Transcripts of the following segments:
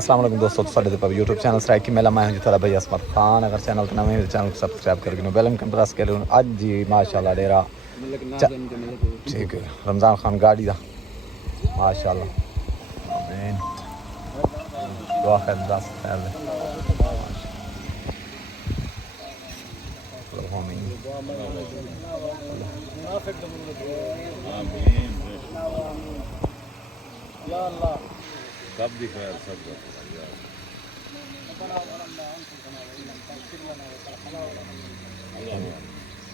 अस्सलाम वालेकुम दोस्तों, साढ़े पर यूट्यूब चैनल स्ट्राइक की मेला मैं हूं जी थोड़ा भाई असमत खान। अगर चैनल पर नवे चैनल को सब्सक्राइब करके बेल आइकन प्रेस कर लो। आज जी माशाल्लाह डेरा ठीक है रमज़ान खान गाड़ी दा माशाल्लाह आमीन दुआ खैर दस खैर आमीन या अल्लाह सब दिखाया सब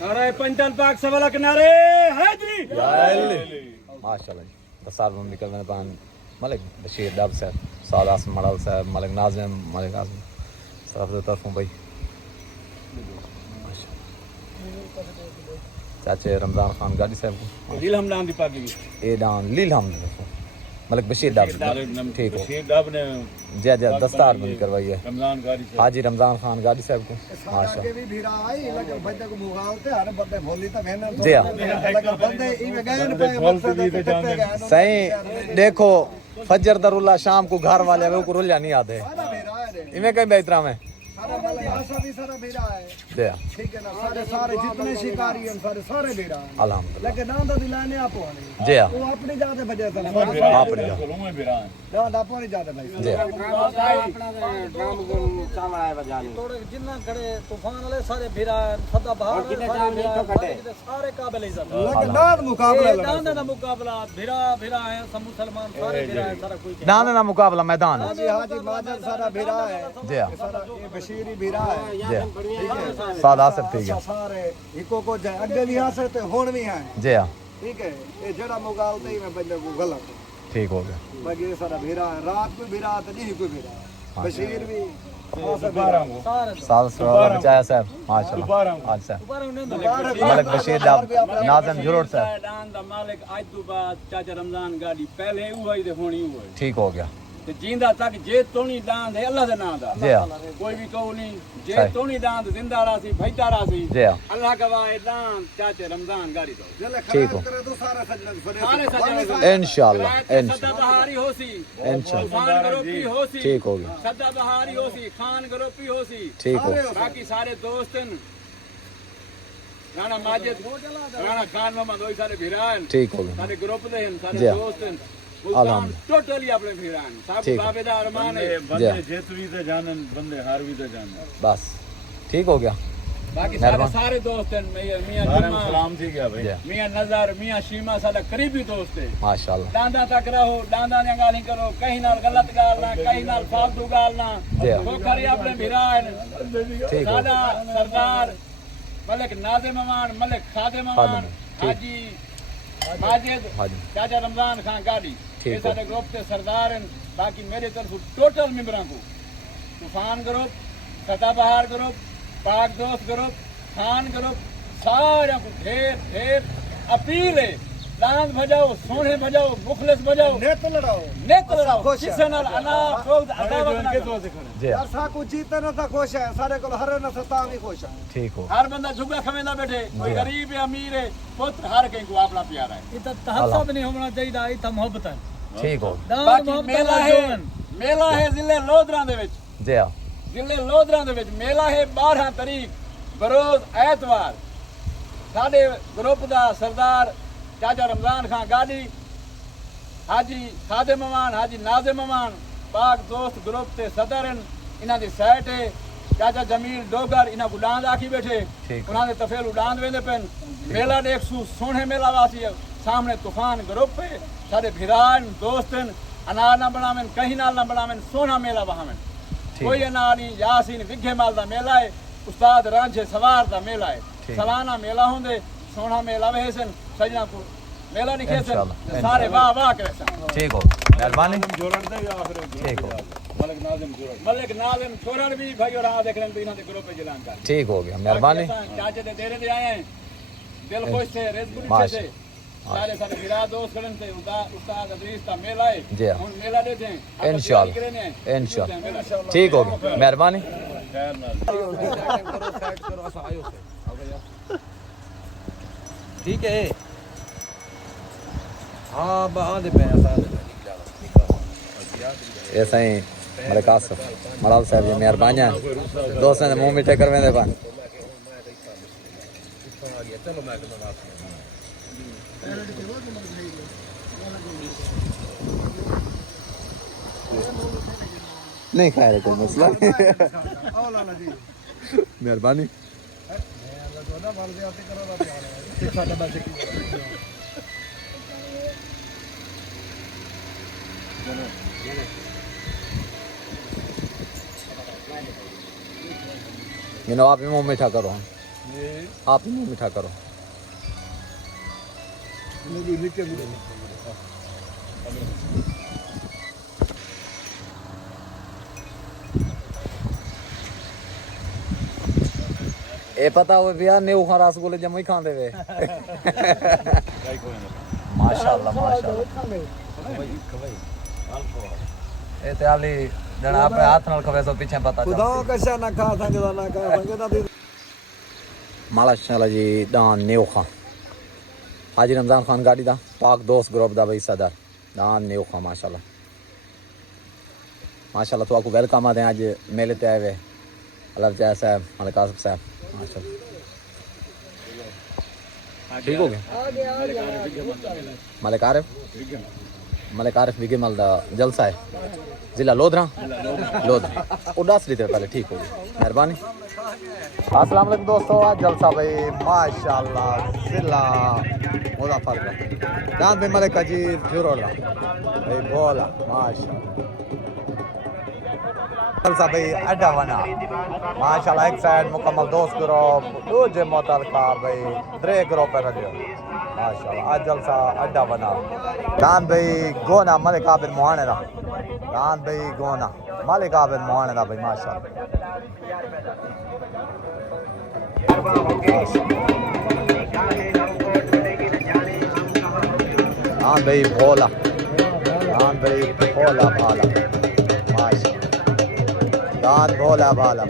नारे पंचन पाक सवाल किनारे हाजिरी माशाल्लाह दसार में निकलने पान मलिक बशीर डब साहब सादास मड़ल साहब मलिक नाज़िम मलिक आज़म तरफ तरफों भाई चाचे रमज़ान खान गाड़ी साहब को दिल हमदान दी पागी ए डान लील हम मलिक बशीर डब ठीक हो शेर डब ने जय जय दस्तार बंद करवाई है रमजान गाड़ी से हाजी रमज़ान खान गाड़ी साहब को माशा भी भीड़ा आई लगे बच्चे को मुगालते हर बंदे भोली तो मेहनत जी हाँ। लगे बंदे ई में गए न पाए मकसद सही देखो फजर दरुल्ला शाम को घर वाले वो को रुल्ला नहीं आते सारा भीड़ा है रे इनमें कहीं बेहतरा में सारा मतलब आशा भी सारा भीड़ा है जी हाँ। ठीक है ना सारे जितने शिकारी हैं सारे भीड़ा हैं अल्हम्दुलिल्लाह लेकिन नांदा दिलाने आप होने जी हाँ। वो अपनी जाते बजे थे आप नहीं जाओ। चलो मैं बिरान नांदा अपनी जाते भाई जी हाँ। थोड़े जिन्ना खड़े तूफान वाले सारे भीरा सदा बहार सारे काबिल इज्जत लेकिन नांद मुकाबला लगा दांदा का मुकाबला भीरा भीरा है सब मुसलमान सारे भीरा है सारा कोई दाने ना मुकाबला मैदान है। हाजी हाजी माजर सारा भीड़ा है जी हाँ। सारा ये बशीरी भीड़ा है जी हाँ। सादा सब ठीक है सारे इको को जाए अगे भी आ सकते होन भी हैं जी हाँ ठीक है ये जड़ा मुगालते ही में बंदे को गलत ठीक हो गया बाकी ये सारा भीड़ा है रात को भीड़ा तो नहीं कोई भीड़ा बशीर भी सारे साल बचाया साहब माशाल्लाह आज साहब ऊपर उन्हें मलिक बशीर डब नाज़िम जरूर साहब दान दा मालिक आज तो बाद चाचा रमजान गाड़ी पहले हुआ ही ते होनी हुआ ठीक हो गया ते जिंदा तक जे तोनी दान है अल्लाह दे नाम दा जी हाँ। कोई भी कहू नहीं जे सही। तोनी दान जिंदा रासी भईता रासी जी हाँ। अल्लाह गवाह दान चाचे रमजान गाड़ी दो ठीक हो करे तो सारा सजन सारे सज्जन इंशाल्लाह सदा इंशाल्लाह बहारी होसी इंशाल्लाह खान गरोपी होसी ठीक हो गया सदा बहारी होसी खान गरोपी होसी ठीक हो बाकी सारे दोस्तन राणा माजिद राणा खान मोहम्मद वही सारे भिरान ठीक हो गया सारे ग्रुप दे हैं सारे जी हाँ। दोस्त हैं अल्हम्दुलिल्लाह। टोटली अपने भिरान सब ठीक है। बाबेदा अरमान है बंदे जीत भी ते जानन बंदे हार भी ते जानन बस ठीक हो गया बाकी मेहरबान। सारे दोस्त हैं मियां सारे जुम्मा सलाम थी गया भाई जी मियां नजर मियां शीमा सारा करीबी दोस्त है माशाल्लाह दांदा तक रहो दांदा ने गाली करो कहीं नाल गलत गाल ना कहीं नाल फालतू गाल ना जी हाँ। वो करी अपने भिरान ठीक हो सादा सरदार मलिक नाज़िम अमान मलिक खादिम अमान ठीक। हाजी माजिद हाजी चाचा रमजान खान गाड़ी ठीक ये हो। सारे ग्रुप के सरदार हैं बाकी मेरे तरफ टोटल मेंबरों को तूफान ग्रुप सदाबहार ग्रुप पाक दोस्त ग्रुप खान ग्रुप सारे को ढेर ढेर अपील है दांत बजाओ सोने बजाओ मुखलिस बजाओ नेत लड़ाओ नेत लड़ाओ खुश है। किसे नाल अना क्रोध अदावत ना करो। जी हाँ। यार साकू जीते न था खुश है सारे को हर न सता भी खुश है ठीक हो हर बंदा झुका खवेंदा बैठे कोई गरीब है अमीर है पुत्र हर कहीं को अपना प्यारा है ये तो तहस्सुब नहीं होना चाहिए ये तो मोहब्बत है ठीक हो दान बाकी मोहब्बत मेला है जिले लोधरा दे विच जी हाँ जिले लोधरा दे विच मेला है 12 तारीख बरोज ऐतवार साडे ग्रुप दा सरदार चाचा रमजान खान गाड़ी हाजी खादिम अमान हाजी नाज़िम अमान पाक दोस्त ग्रुप ते सदर इन्हां दी साइट है चाचा जमील डोगर इन्हां को डांद आखी बैठे ठीक। उन्हां दे तफेल डांद वेंदे पेन मेला देख सु सोने मेला वासी है सामने तूफान ग्रुप है सारे भिरान दोस्तन अनार ना बनावें कहीं नाल ना बनावें सोना मेला वहावें कोई अनार नहीं यासीन विघे माल दा मेला है उस्ताद रांझे सवार दा मेला है ठीक। सालाना मेला होंदे सोना मेला वेसन सजना को मेला नहीं खेसन इंशाल्लाह। सारे वाह वाह करे ठीक हो मेहरबानी जोड़न दे या आखिर ठीक हो मलिक नाज़िम जोड़न मलिक नाज़िम छोरन भी भाई और आ देख रहे हैं तो इन्हां दे ग्रुप पे जलान कर ठीक हो गया मेहरबानी चाचे दे डेरे दे आए हैं दिल खुश थे रेजगुरी माशा से सारे सारे गिरा दोस्त करन से उस्ताद अदरीस का मेला है जी हाँ। हम मेला देते हैं इंशाल्लाह इंशाल्लाह ठीक होगी मेहरबानी खैर ना ठीक है हाँ बहा दे पैसा ऐसा ही मलिक आसिफ मलाल साहब जी मेहरबानी दोस्तों ने मुंह मीठे करवे दे पान नहीं खाए कोई मसला मेहरबानी आप ही मुंह मीठा करो आप ही मुंह मीठा करो ए पता हो भैया न्यू खा रसगुल्ले जम ही खाते वे माशाल्लाह माशाल्लाह ए ते आली जण आपने हाथ नाल खवे सो पीछे पता खुदा कैसा ना खा सकदा ना खा सकदा माशाल्लाह जी दान न्यू खा हाजी रमजान खान गाड़ी दा पाक दोस्त ग्रुप दा भाई सदर दान न्यू खा माशाल्लाह माशाल्लाह तो आपको वेलकम आते हैं आज मेले पे आए हुए अल्लाह जय साहब मलिक आसिफ साहब माशाल्लाह ठीक हो गया मलिक आरिफ बिगेमल दा जलसा है जिला लोधरा उदास लीते पहले ठीक हो गया मेहरबानी अस्सलाम वालेकुम दोस्तों आज जलसा भाई माशाल्लाह जिला मुजफ्फरपुर दान भाई मलिक अजीर जुरोड़ा भाई बोला माशाल्लाह जलसा भाई अड्डा बना माशाल्लाह एक साइड मुकम्मल दोस्त ग्रुप दूजे मुतलका भाई द्रे ग्रुप पे रखियो माशाल्लाह आज जलसा अड्डा बना दान भाई गोना मलिक आबिद मोहाने दा दान भाई गोना मलिक आबिद मोहाने दा भाई माशाल्लाह दान भाई भोला भाला माशाल्लाह दान भोला भाला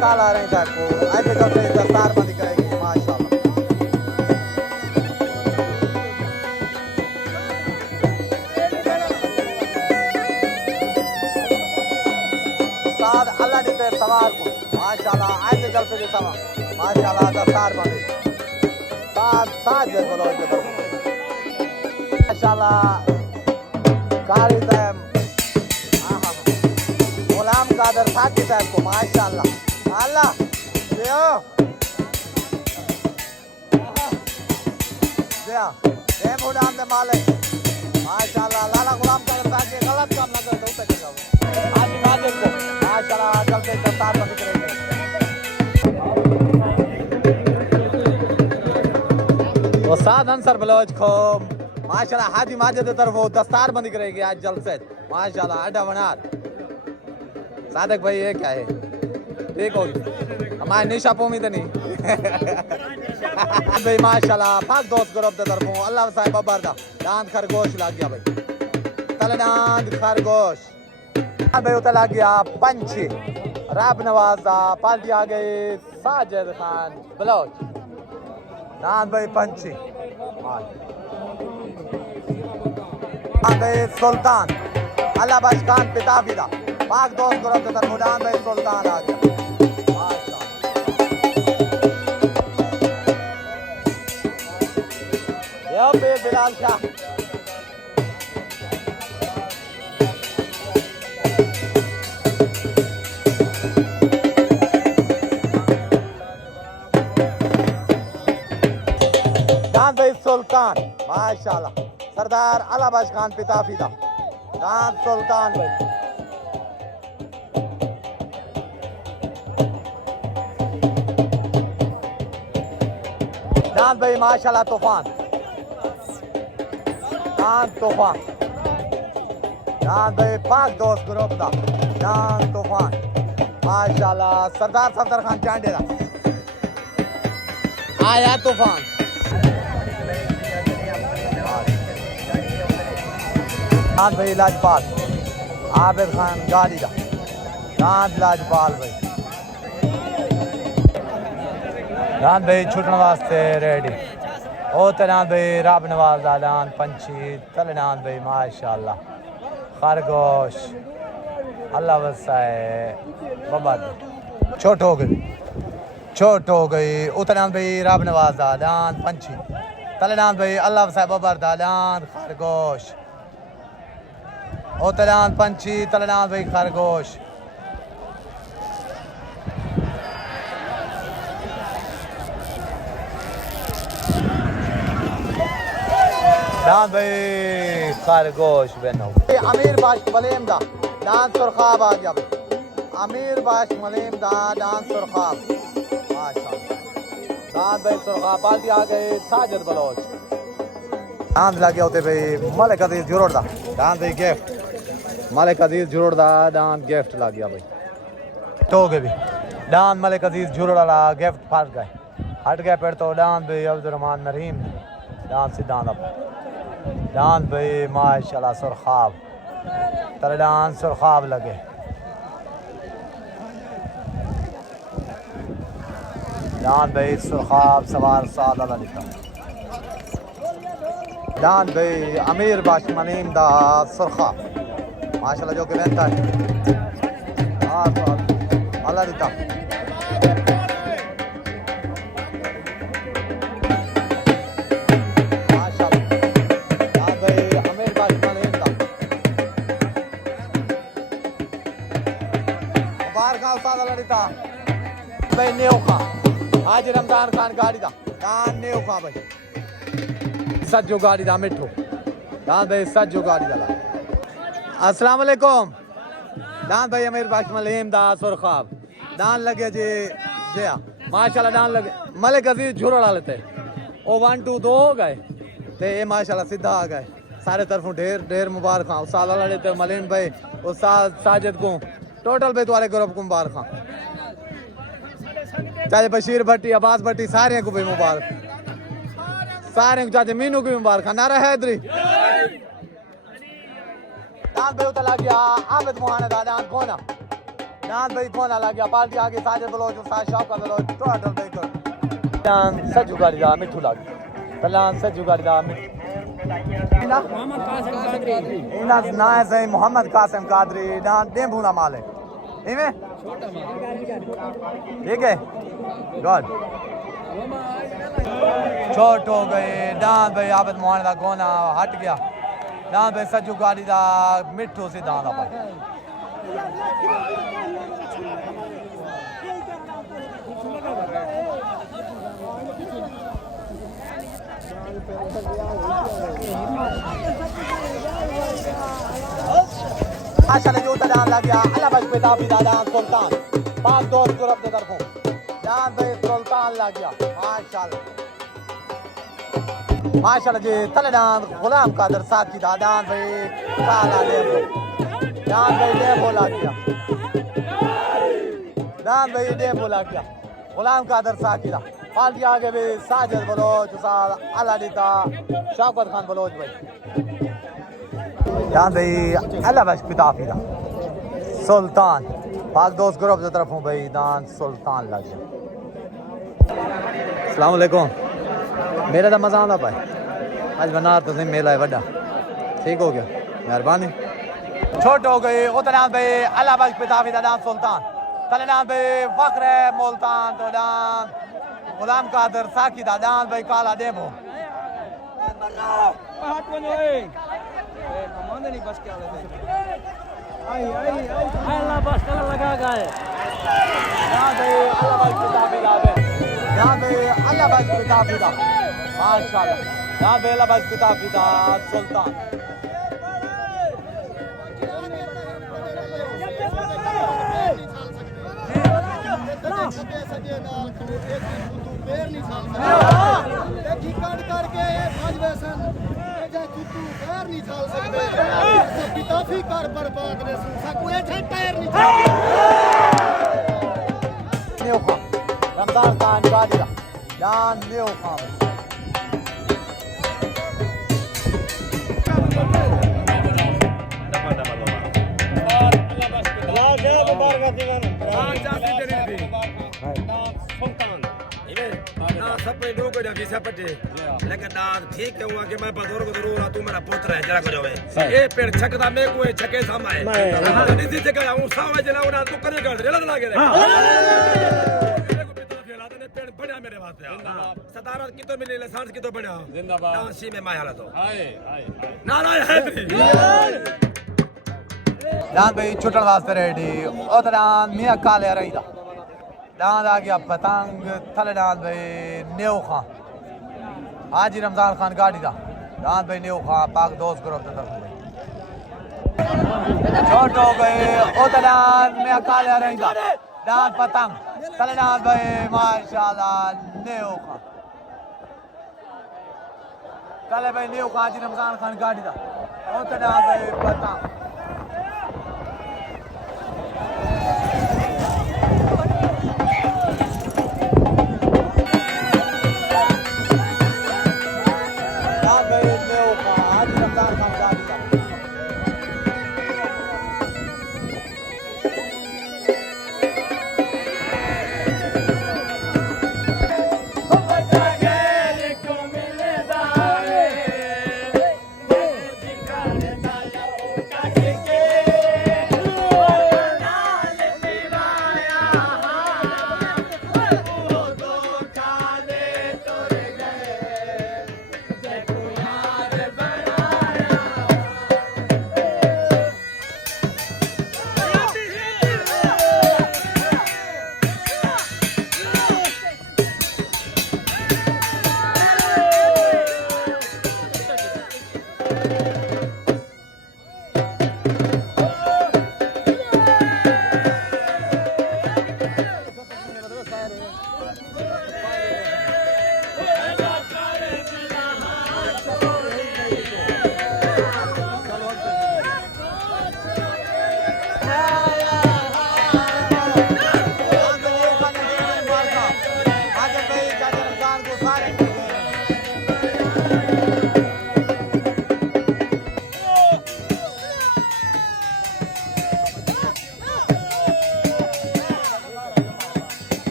काला रहे था को ऐसे करते दस्तार बंदी करेगी माशाल्लाह साद अल्लाह ने सवार को माशाल्लाह ऐसे जलसे के सवा माशाल्लाह दस्तार बंदी साद जे बोलो माशाल्लाह कारी टाइम गुलाम कादर साकी साहब को माशाल्लाह अल्लाह देओ देया ए मुडाम दे मालिक माशाल्लाह लाला गुलाम कादर साकी गलत काम ना कर दो तक जाओ आज मालिक को माशाल्लाह चलते दस्तार बंद करेंगे वो साद अंसर बलोच को माशाल्लाह हाजी माजिद की तरफ वो दस्तार बंदी करेगी आज जलसे माशाल्लाह अड्डा बनार सादक भाई ये क्या है ठीक हो हमारे निशा पोमी तो नहीं भाई माशाल्लाह पाक दोस्त ग्रुप दे तरफों अल्लाह साहिब बबरदा दांत खरगोश लग गया भाई तले दांत खरगोश भाई उतर लग गया पंछी रब नवाजा पार्टी आ गई साजिद खान बलोच दांत भाई पंछी भाई सुल्तान अल्लाह बश खान पिता पिता पाक दोस्त ग्रुप दे तरफों दांत भाई सुल्तान आ गया बिलाल शाह दान भाई सुल्तान माशाल्लाह सरदार अलाबाश खान पिता फिदा दान सुल्तान भाई जान भाई माशाल्लाह तूफान जान तूफान जान भाई 5 दोस्त ग्रुप दा जान तूफान माशाल्लाह सरदार सफदर खान चांडे दा आया तूफान जान भाई लाजपाल आबिद खान गाड़ी दा जान लाजपाल भाई जान भाई छुटने वास्ते रेडी ओ तनान भाई रब नवाज दादान पंछी तलनान भाई माशाल्लाह खरगोश अल्लाह वसाए बाबा छोट हो गई उतनान भाई रब नवाज दादान पंछी तलनान भाई अल्लाह वसाए बाबा दादान खरगोश ओ तलनान पंछी तलनान भाई खरगोश दान भाई खरगोश बनो अमीर बाश मलीम दा डांस और ख्वाब आ गया भाई अमीर बाश मलीम दा डांस और ख्वाब माशाल्लाह दान भाई सुरखा पार्टी आ गए साजिद बलोच दान लगे होते भाई मलिक अजीज जुरोड़ दा दान भाई गिफ्ट मलिक अजीज जुरोड़ दा दान गिफ्ट लग गया भाई तो गए भी दान मलिक अजीज जुरोड़ वाला गिफ्ट फट गए हट गए फिर तो दान भाई अब्दुर्रहमान नरीम दान सिद्धांत डांस भाई माशाल्लाह सुरखाब तेरे डांस सुरखाब लगे डांस भाई सुरखाब सवार सादा लिखा डांस भाई अमीर बाश मनीम दा सुरखाब माशाल्लाह जो कि बेहतर है अल्लाह लिखा भाई नेउखा आज रमजान खान गाड़ी दा दान नेउखा भाई सज्जो गाड़ी दा मिठो दान भाई सज्जो गाड़ी दा अस्सलाम वालेकुम दान भाई अमीर बाश मलीम दा सुरखाब दान लगे जी जया माशाल्लाह दान लगे मलिक अजीज झुरड़ वाले थे ओ 1 2 2 हो गए ते ये माशाल्लाह सीधा आ गए सारे तरफों ढेर ढेर मुबारक उस्ताद वाले थे मलीम भाई उस्ताद साजिद को टोटल भाई तुम्हारे ग्रुप को मुबारक चाहे बशीर भट्टी अब्बास भट्टी सारे को भी मुबारक सारे को चाचे मीनू को भी मुबारक नारा हैदरी दान भाई उतर लग गया आमिद मोहाना दान कोना दान भाई कोना लग गया पार्टी आगे साजिद बलोच उस्ताद शौक का बलोच टोटल भाई कर दान सज्जू गाड़ी दा मिठू लग तलान सज्जू गाड़ी दा मोहम्मद कासिम कादरी इना ना है मोहम्मद कासिम कादरी दान देबूना मालिक इवे ठीक है गॉड छोट हो गए दान भाई आबिद मोहन का गोना हट गया दान भाई सज्जू गाड़ी का मिठू से दान भाई माशाल्लाह जो दान लग गया अल्लाह बच पिता पिता दान सुल्तान 5 दोस्त ग्रुप के तरफों दान भाई सुल्तान लग गया माशाल्लाह माशाल्लाह जी तले दान गुलाम कादर साकी दान भाई काला ले दान भाई ले बोला गया दान भाई ले बोला गया गुलाम कादर साकी दा पार्टी आगे भी साजिद बलोच उस्ताद अल्लाह दीता शौकत खान बलोच भाई दान भाई अल्लाह बख्श पिता फिरा सुल्तान पाक दोस्त ग्रुप की तरफ हूँ भाई दान सुल्तान लग गया अस्सलाम वालेकुम मेरा तो मजा आता भाई आज बना तो मेला है बड़ा ठीक हो गया मेहरबानी छोट हो गई उतना भाई अल्लाह बख्श पिता फिरा दान सुल्तान तलनाम भाई फख्र है मुल्तान तो दान गुलाम कादर साकी दान भाई काला देबो नहीं बस क्या आई अल्लाह बस कलर लगा गए यहां पे अल्लाह बस पिता पिता यहां पे अल्लाह बस पिता पिता माशाल्लाह यहां पे अल्लाह बस पिता पिता सुल्तान पैर नहीं छाल सकते देखी काट करके ये भाजवे सन ये जा चुटू पैर नहीं छाल सकते पिताफी कर बर्बाद रे सकू ये छे पैर नहीं न्यू खान रमजान खान गाड़ी का डान न्यू खान लेकिन ठीक है हुआ कि मैं बुजुर्ग जरूर हूं तू मेरा पुत्र है जरा को जावे ये पेड़ छकदा में कोई छके सामा है इसी से कहया हूं सावे जना उना तू करे कर रेला लागे रे मेरे को पिता फैला दे पेड़ बढ़िया मेरे वास्ते सदारत की तो मिले लाइसेंस की तो बढ़िया जिंदाबाद दासी में माया ला तो हाय नारायण हैदरी डान भाई छुटन वास्ते रेडी उधर मियां काले रहीदा डांद आ गया पतंग थले डांद भाई न्यू खान हाजी रमजान खान गाड़ी दा डांद भाई न्यू खान पाक दोस्त ग्रुप दा छोट हो गए उधर मियां काले रहीदा डांद पतंग थले डांद भाई माशाल्लाह न्यू खान थले भाई न्यू खान हाजी रमजान खान गाड़ी दा उधर डांद भाई पतंग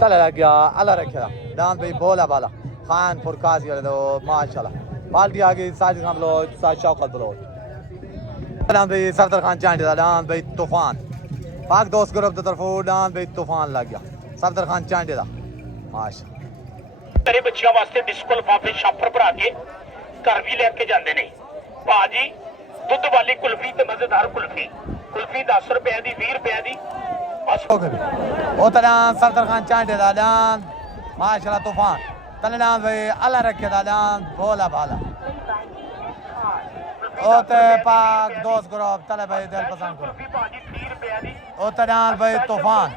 तला लग गया अल्लाह रखेगा डांस भाई बोला बाला खान फुरकाजी वाले तो माशाल्लाह बाल्टी आ गई साजिद खान बलोच साजिद शौकत बलोच डांस भाई सरदार खान चांडी दा डांस भाई तूफान पाक दोस्त ग्रुप दी तरफों डांस भाई तूफान लग गया सरदार खान चांडी दा माशाल्लाह तेरे बच्चियों वास्ते डिस्को लिफाफे शापर भरा के घर भी लेके जाते ने भाजी दुध वाली कुल्फी ते मजेदार कुल्फी कुल्फी 10 रुपए दी 20 रुपए दी ओ तलान सरदार खान चांडी दा डांस माशाल्लाह तूफान तले डांस भाई अल्लाह रखे दा डांस बोला बाला ओ ते पाक दोस्त ग्रुप तले भाई दिल पसंद करो ओ तलान भाई तूफान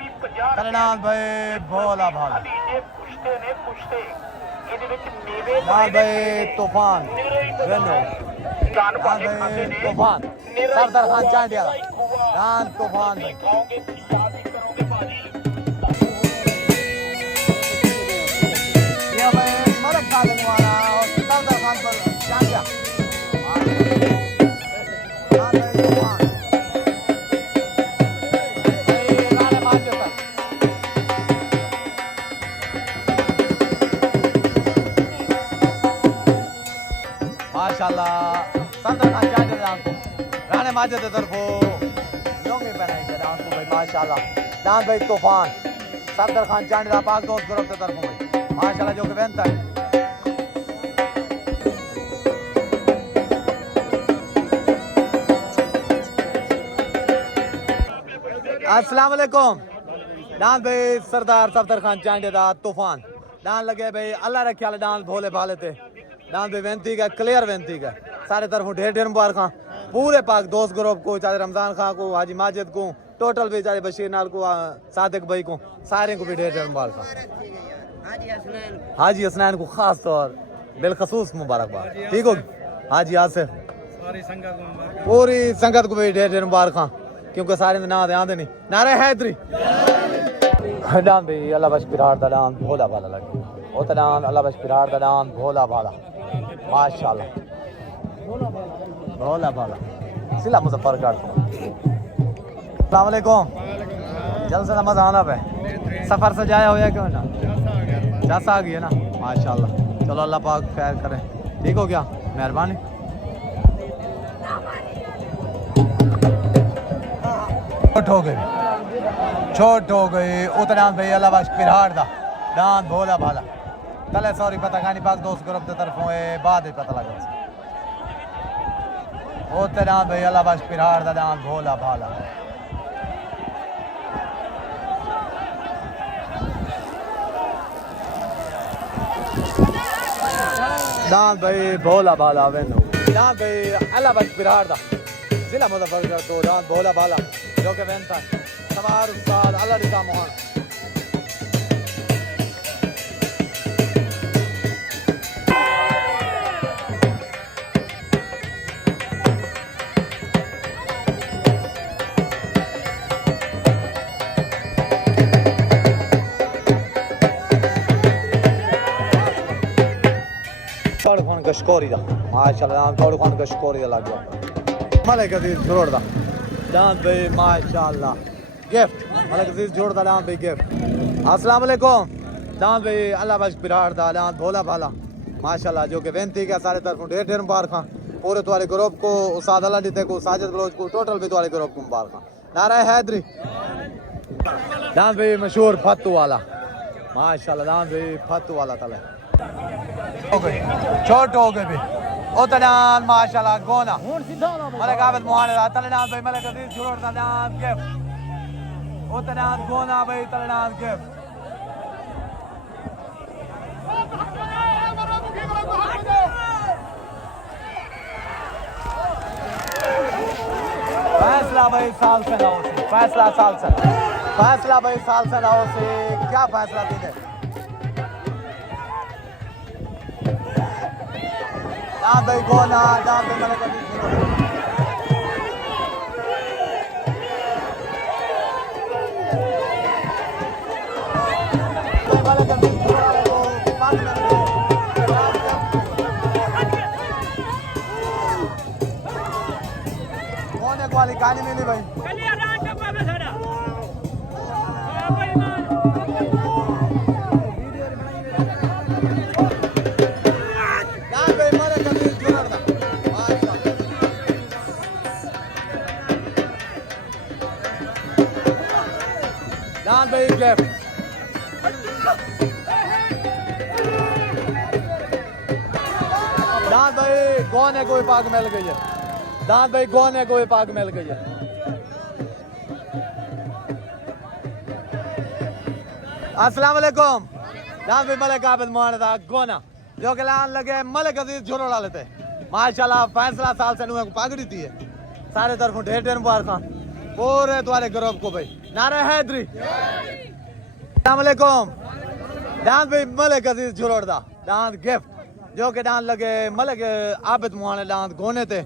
तले डांस भाई बोला बाला डांस भाई तूफान वेनो डांस भाई तूफान सरदार खान चांडी दा डांस तूफान भाई ये भाई मलक खान वाला और सरदार खान पर चांडिया माशाल्लाह सरदार खान चांडिया डांस राणे माजे की तरफों योंगे बनाई डांस को भाई माशाल्लाह डांस भाई तूफान सरदार खान चांडिया पाक दोस्त ग्रुप की तरफों भाई माशाल्लाह जो कि बेहतर है अस्सलाम वालेकुम डांस भाई सरदार सफदर खान चांडे दा तूफान डांस लगे भाई अल्लाह रखे वाले डांस भोले भाले थे डांस भाई वेंती का क्लियर वेंती का सारे तरफों ढेर ढेर मुबारक पूरे पाक दोस्त ग्रुप को चाहे रमजान खान को हाजी माजिद को टोटल भी चाहे बशीर नाल को सादिक भाई को सारे को भी ढेर ढेर मुबारक हाजी हसनैन को खास तौर बिलखसूस मुबारकबाद ठीक होगी हाजी आसिफ पूरी संगत को भी ढेर ढेर मुबारक क्योंकि सारे ना आते नहीं नारे हैदरी डांस भाई अल्लाह बश बिरार दा डांस भोला भाला लगे ओ ता डांस अल्लाह बश बिरार दा डांस भोला भाला माशाल्लाह भोला भाला सिला मुजफ्फरगढ़ अस्सलाम वालेकुम जल्द से मजा आना पे सफर से जाया होया क्यों ना जैसा आ गई है ना माशाल्लाह चलो अल्लाह पाक खैर करे ठीक हो गया मेहरबानी छोट हो गई उतना भाई अल्लाह बश पिरहाड़ दा डांस भोला भाला तले सॉरी पता गानी पाक दोस्त ग्रुप दे तरफों बाद ही पता लगा उतना भाई अल्लाह बश पिरहाड़ दा डांस भोला भाला डांस भाई भोला भाला वेनो डांस भाई अल्लाह बश पिरहाड़ दा जिला मुजफ्फरगढ़ तो डांस भोला भाला जो के वेन था सवार उस्ताद अल्लाह रिजा मोहन थोड़ा खान कशकोरी दा माशाल्लाह थोड़ा खान कशकोरी दा लग गया मलिक अजीज जोड़ दा डांस भाई माशाल्लाह गिफ्ट मलिक अजीज जोड़ दा डांस भाई गिफ्ट अस्सलाम वालेकुम डांस भाई अल्लाह बश बिराड़ दा डांस भोला भाला माशाल्लाह जो कि वेंती का सारे तरफ ढेर ढेर मुबारक पूरे तुम्हारे ग्रुप को उस्ताद अल्लाह दीते को साजिद बलोच को टोटल भी तुम्हारे ग्रुप को मुबारक नारा हैदरी डांस भाई मशहूर फत्तू वाला माशाल्लाह डांस भाई फत्तू वाला तले हो गई छोट हो गए भी उतनान माशाल्लाह गोना मलिक आबिद मोहाने दा तलनान भाई मलिक अजीज जुरोड़ दा डांस गिफ्ट उतनान गोना भाई तलनान गिफ्ट फैसला भाई साल से ना हो से फैसला साल से फैसला भाई साल से ना हो से क्या फैसला दे डांस भाई गोना डांस भाई मलिक अजीज वाली कहानी मिली भाई डांस भाई गिफ्ट डांस भाई कौन है कोई पाक मिल गई है दांत भाई कौन है कोई पाक मिल गई है अस्सलाम वालेकुम दांत भाई मलिक आबिद मोहाने दा गोना जो के लान लगे मलिक अजीज झुरोड़ा लेते माशाल्लाह फैसला साल से नुए को पागड़ी थी है सारे तरफों ढेर ढेर मुबारक पूरे तुम्हारे ग्रुप को भाई नारा हैदरी अस्सलाम वालेकुम दांत भाई मलिक अजीज झुरोड़ दा दांत गिफ्ट जो के डांस लगे मलिक आबिद मोहाने दांत गोने थे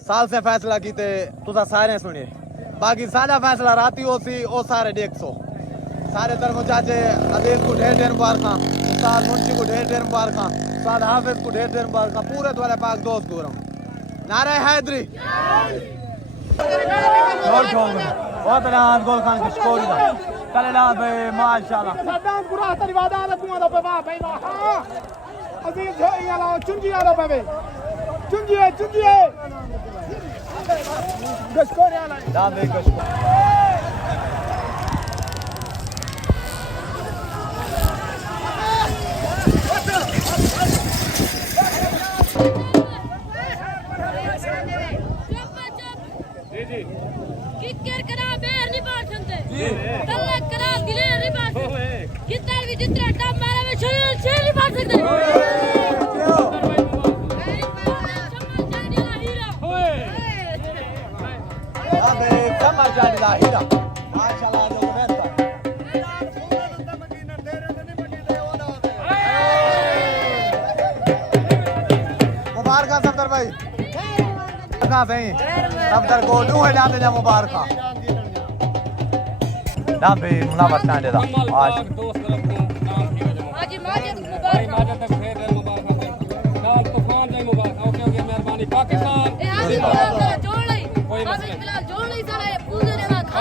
साल से फैसला कीते तुसा सारे सुनिए बाकी सारा फैसला राती हो सी ओ सारे 150 सारे तरफ चाचे अजीज को ढेर ढेर मुबारक उस्ताद मुंशी को ढेर ढेर मुबारक उस्ताद हाफिज को ढेर ढेर मुबारक पूरे तुम्हारे पाक दोस्त को नारे हैदरी बहुत नाम गोल खान की स्कोर दा कलेला भाई माशाल्लाह सदाम पूरा तरीवादा दा कुआं दा पे भाई हां अजीज है याला चुंजी आ दा पे चुंजी गस्कोर याला दाम दे गस्कोर जी किकर करा बेर नहीं बांट सकते तल्ले करा भाई कहाँ सही सब दर को दूं है जाते जा मुबारक ना भाई मुनावर स्टैंड है आज हाजी माजिद मुबारक मेहरबानी पाकिस्तान जोड़ ली जोड़ ली सारे पूरे ना खा